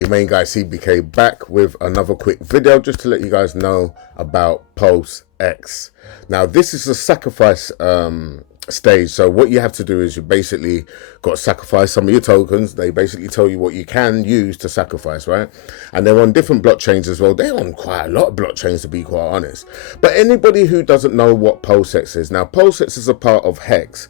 Your main guy CBK back with another quick video just to let you guys know about Pulsex. Now this is a sacrifice stage, so what you have to do is you basically got to sacrifice some of your tokens. They basically tell you what you can use to sacrifice, right? And they're on different blockchains as well. They're on quite a lot of blockchains, to be quite honest. But anybody who doesn't know what Pulsex is, now Pulsex is a part of Hex,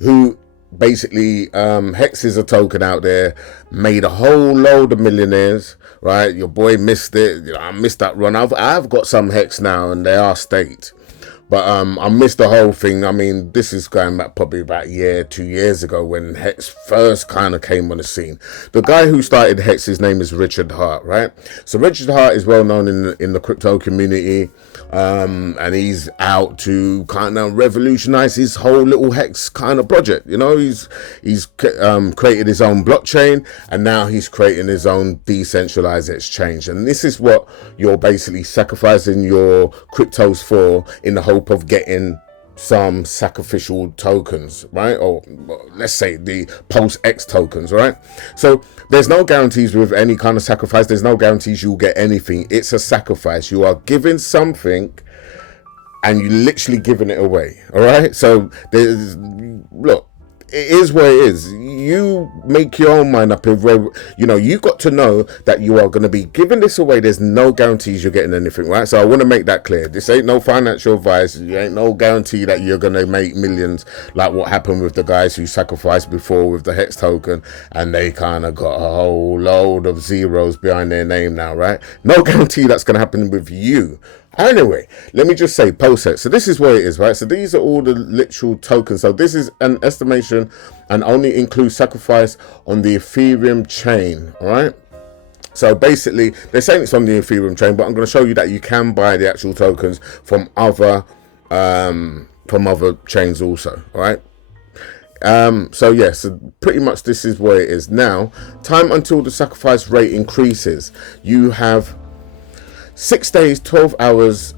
who basically Hex is a token out there, made a whole load of millionaires, right? Your boy missed it. You know, I missed that run. I've got some Hex now and they are staked, but I missed the whole thing. I mean, this is going back probably about a year, 2 years ago when Hex first kind of came on the scene. The guy who started Hex, his name is Richard Hart, right? So Richard Hart is well known in the crypto community, and he's out to kind of revolutionize his whole little Hex kind of project. You know, he's created his own blockchain, and now he's creating his own decentralized exchange. And this is what you're basically sacrificing your cryptos for, in the hope of getting some sacrificial tokens, right? Or let's say the Pulsex tokens, right? So there's no guarantees with any kind of sacrifice. There's no guarantees you'll get anything. It's a sacrifice. You are giving something and you literally giving it away, all right? So there's, look, it is what it is. You make your own mind up. If you know, you got to know that you are going to be giving this away. There's no guarantees you're getting anything, right? So I want to make that clear. This ain't no financial advice. You ain't no guarantee that you're going to make millions, like what happened with the guys who sacrificed before with the Hex token, and they kind of got a whole load of zeros behind their name now, right? No guarantee that's going to happen with you. Anyway, let me just say Pulsex. So this is what it is, right? So these are all the literal tokens. So this is an estimation and only includes sacrifice on the Ethereum chain, all right? So basically, they're saying it's on the Ethereum chain, but I'm going to show you that you can buy the actual tokens from other chains also, all right? So yeah, so pretty much this is what it is. Now, time until the sacrifice rate increases. You have 6 days, 12 hours,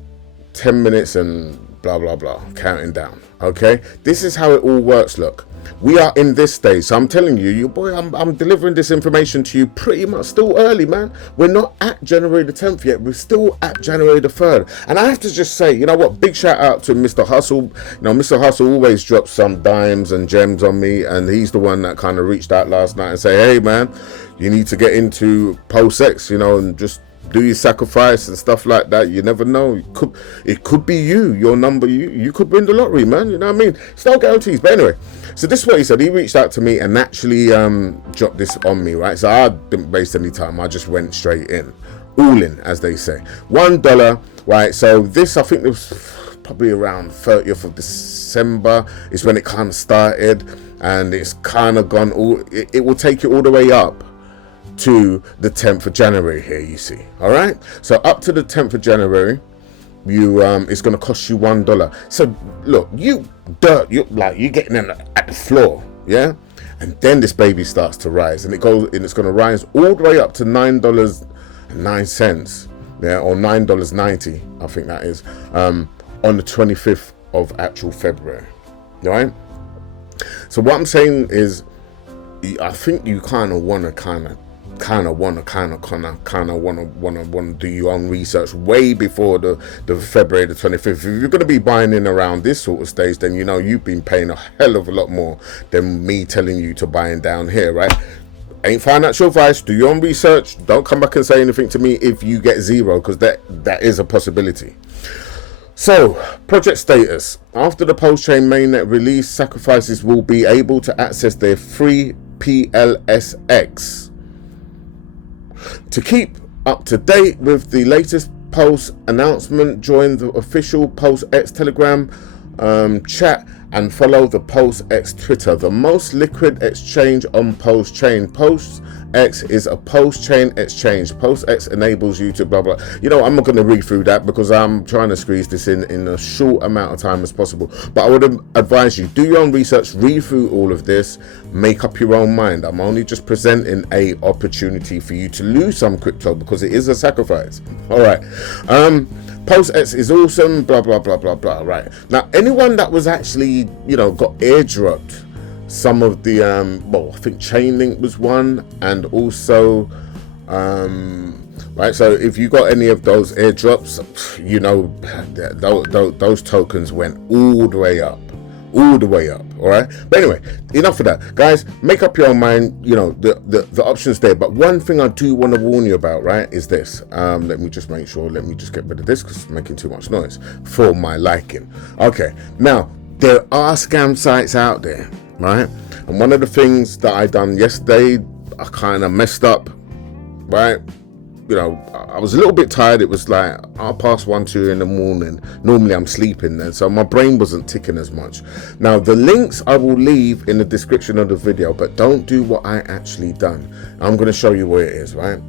10 minutes, and blah, blah, blah, counting down. Okay, this is how it all works. Look, we are in this stage. So I'm telling you, your boy, I'm delivering this information to you pretty much still early, man. We're not at January the 10th yet. We're still at January the 3rd. And I have to just say, you know what? Big shout out to Mr. Hustle. You know, Mr. Hustle always drops some dimes and gems on me. And he's the one that kind of reached out last night and say, hey, man, you need to get into Pulsex, you know, and just do your sacrifice and stuff like that. You never know. It could be you. Your number. You could win the lottery, man. You know what I mean? It's no guarantees. But anyway, so this is what he said. He reached out to me and actually dropped this on me, right? So I didn't waste any time. I just went straight in, all in, as they say. $1, right? So this, I think it was probably around 30th of December is when it kind of started, and it's kind of gone all. It will take you all the way up to the 10th of January here, you see. All right, so up to the 10th of January, you it's going to cost you $1. So look, you're getting in at the floor, yeah, and then this baby starts to rise, and it's going to rise all the way up to $9.09, yeah, or $9.90, I think that is, on the 25th of actual February. All right, so what I'm saying is, I think you kind of want to do your own research way before the February the 25th. If you're going to be buying in around this sort of stage, then you know you've been paying a hell of a lot more than me telling you to buy in down here, right? Ain't financial advice. Do your own research. Don't come back and say anything to me if you get zero, because that is a possibility. So, project status. After the Pulsechain mainnet release, sacrifices will be able to access their free PLSX. To keep up to date with the latest Pulse announcement, join the official Pulsex Telegram chat and follow the Pulsex Twitter, the most liquid exchange on Pulsechain. Pulsex is a Pulsechain exchange. Pulsex enables you to blah blah. You know, I'm not going to read through that because I'm trying to squeeze this in a short amount of time as possible. But I would advise you, do your own research, read through all of this, make up your own mind. I'm only just presenting a opportunity for you to lose some crypto because it is a sacrifice. All right. Pulsex is awesome, blah blah blah blah blah. Right, now anyone that was actually, you know, got airdropped some of the I think Chainlink was one, and also Right, so if you got any of those airdrops, you know, those tokens went all the way up. All right, but anyway, enough of that, guys. Make up your own mind. You know, the options there, but one thing I do want to warn you about, right, is this. Let me just make sure, let me just get rid of this because it's making too much noise for my liking. Okay, now there are scam sites out there, right? And one of the things that I done yesterday, I kind of messed up, right? You know, I was a little bit tired. It was like 1:30, 2 in the morning. Normally I'm sleeping then, so my brain wasn't ticking as much. Now the links I will leave in the description of the video, but don't do what I actually done. I'm going to show you where it is, right?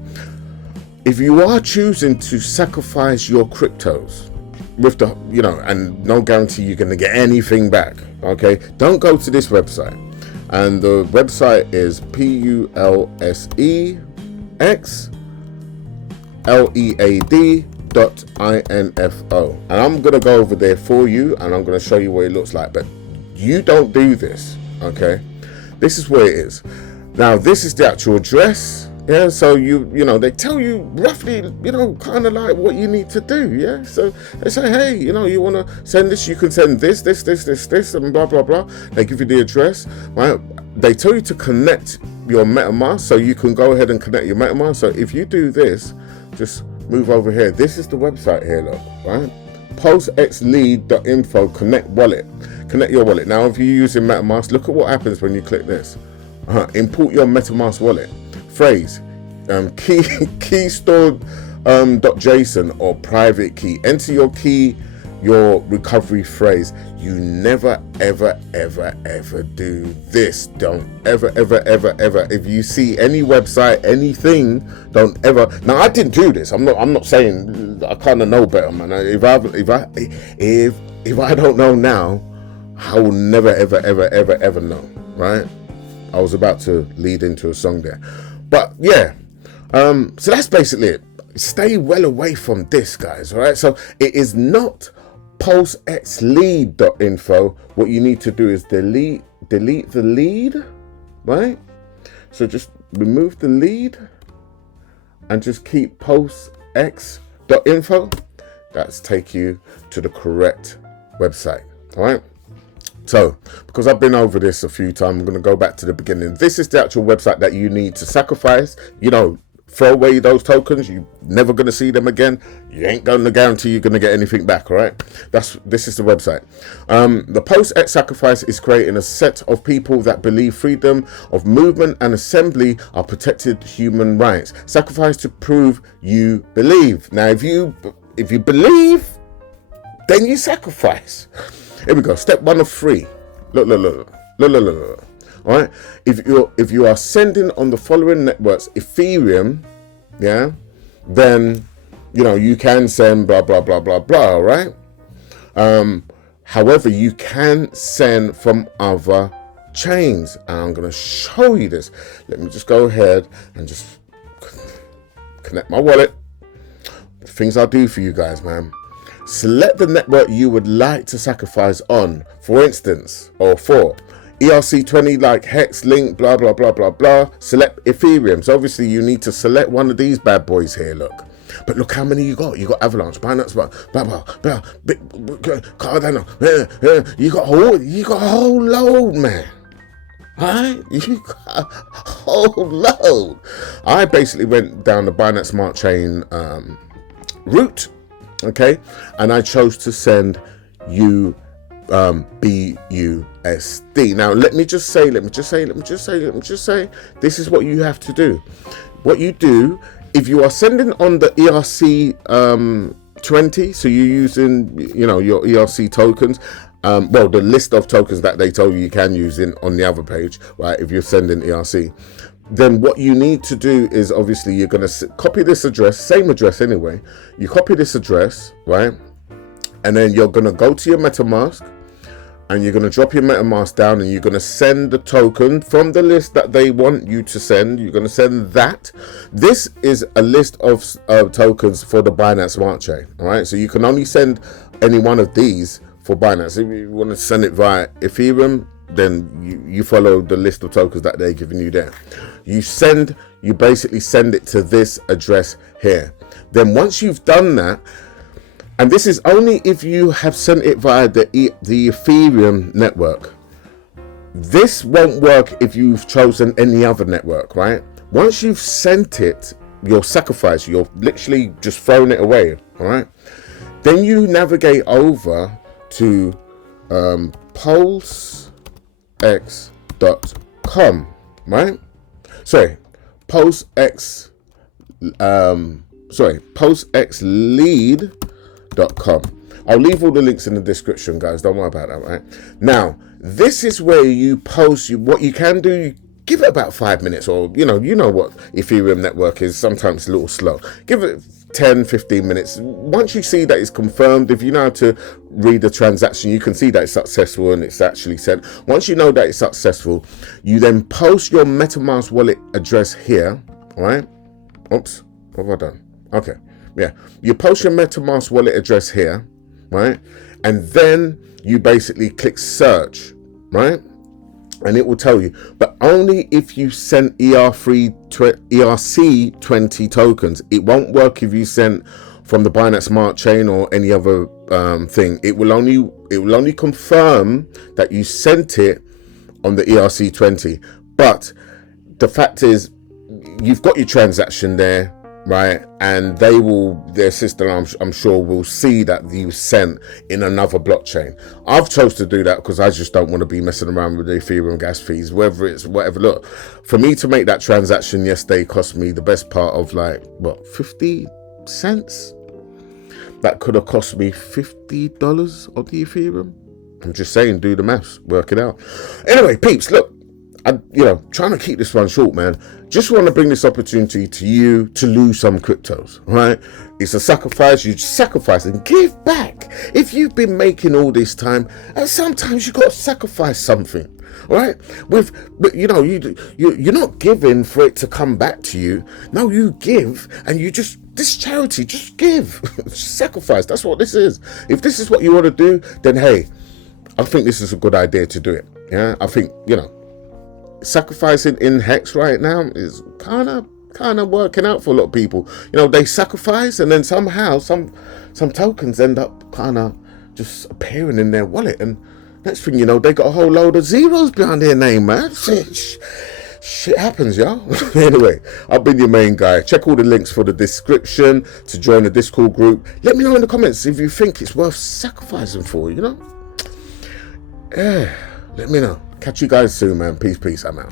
If you are choosing to sacrifice your cryptos with the, you know, and no guarantee you're going to get anything back, okay, don't go to this website. And the website is pulsexlead.info, and I'm gonna go over there for you and I'm gonna show you what it looks like. But you don't do this, okay? This is where it is. Now this is the actual address, yeah, so you know, they tell you roughly, you know, kind of like what you need to do, yeah. So they say, hey, you know, you want to send this, you can send this, and blah blah blah. They give you the address, right? They tell you to connect your MetaMask, so you can go ahead and connect your MetaMask. So if you do this, just move over here. This is the website here, look, right? Pulsexlead.info, connect wallet. Connect your wallet. Now, if you're using MetaMask, look at what happens when you click this. Import your MetaMask wallet. Phrase, key stored .json or private key. Enter your key, your recovery phrase. You never ever do this. Don't ever. If you see any website, anything, don't ever. Now I didn't do this. I'm not saying I kind of know better, man. If I don't know now, I will never ever know, right? I was about to lead into a song there, but yeah. So that's basically it. Stay well away from this, guys. All right. So it is not pulsexlead.info. What you need to do is delete the lead, right? So just remove the lead and just keep pulsex.info. That's take you to the correct website. All right. So because I've been over this a few times, I'm going to go back to the beginning. This is the actual website that you need to sacrifice. You know, throw away those tokens. You're never going to see them again. You ain't going to guarantee you're going to get anything back. All right, this is the website. The Pulsex sacrifice is creating a set of people that believe freedom of movement and assembly are protected human rights. Sacrifice to prove you believe. Now if you believe, then you sacrifice. Here we go. Step 1 of 3. Look. All right. If you are sending on the following networks, Ethereum, yeah, then you know you can send blah blah blah blah blah. Right. However, you can send from other chains, and I'm going to show you this. Let me just go ahead and just connect my wallet. Things I do for you guys, man. Select the network you would like to sacrifice on, for instance, or for ERC20, like Hex, Link, blah blah blah blah blah. Select Ethereum. So obviously you need to select one of these bad boys here. Look, but look how many you got. You got Avalanche, Binance, blah blah blah, Cardano. You got a whole load, man. Alright, you got a whole load. I basically went down the Binance Smart Chain route. Okay, and I chose to send you BUSD. Now let me just say, this is what you have to do. What you do, if you are sending on the ERC20, so you're using, you know, your ERC tokens, well, the list of tokens that they told you can use on the other page, right? If you're sending ERC, then what you need to do is obviously you're going to copy this address, same address anyway. You copy this address, right? And then you're going to go to your MetaMask and you're going to drop your MetaMask down and you're going to send the token from the list that they want you to send. You're going to send that. This is a list of tokens for the Binance Smart Chain, all right? So you can only send any one of these for Binance. If you want to send it via Ethereum, then you follow the list of tokens that they're giving you there. You basically send it to this address here. Then once you've done that, and this is only if you have sent it via the Ethereum network. This won't work if you've chosen any other network, right? Once you've sent it, your sacrifice, you're literally just throwing it away, all right? Then you navigate over to pulsex.com, right? pulsexlead.com. I'll leave all the links in the description, guys. Don't worry about that, right? Now, this is where you post what you can do. Give it about 5 minutes, or you know what Ethereum network is. Sometimes it's a little slow. Give it 10-15 minutes. Once you see that it's confirmed, if you know how to read the transaction, you can see that it's successful and it's actually sent. Once you know that it's successful, you then post your MetaMask wallet address here, all right? Oops, what have I done? Okay, yeah, you post your MetaMask wallet address here, right? And then you basically click search, right? And it will tell you, but only if you sent ERC20 tokens. It won't work if you sent from the Binance Smart Chain or any other thing. It will only confirm that you sent it on the ERC20. But the fact is, you've got your transaction there, right? And their system, I'm sure, will see that you sent in another blockchain. I've chose to do that because I just don't want to be messing around with the Ethereum gas fees, whether it's whatever. Look, for me to make that transaction yesterday cost me the best part of 50 cents. That could have cost me $50 on the Ethereum. I'm just saying, do the maths, work it out. Anyway, peeps, look, I'm trying to keep this one short, man. Just want to bring this opportunity to you to lose some cryptos, right? It's a sacrifice. You sacrifice and give back. If you've been making all this time, and sometimes you got to sacrifice something, right? But you're not giving for it to come back to you. No, you give, and this charity, just give. Sacrifice. That's what this is. If this is what you want to do, then hey, I think this is a good idea to do it. Yeah, I think sacrificing in Hex right now is kind of working out for a lot of people. They sacrifice, and then somehow some tokens end up kind of just appearing in their wallet, and next thing you know, they got a whole load of zeros behind their name, man. Shit happens, y'all. Anyway, I've been your main guy. Check all the links for the description to join the Discord group. Let me know in the comments if you think it's worth sacrificing for, Yeah, let me know. Catch you guys soon, man. Peace. I'm out.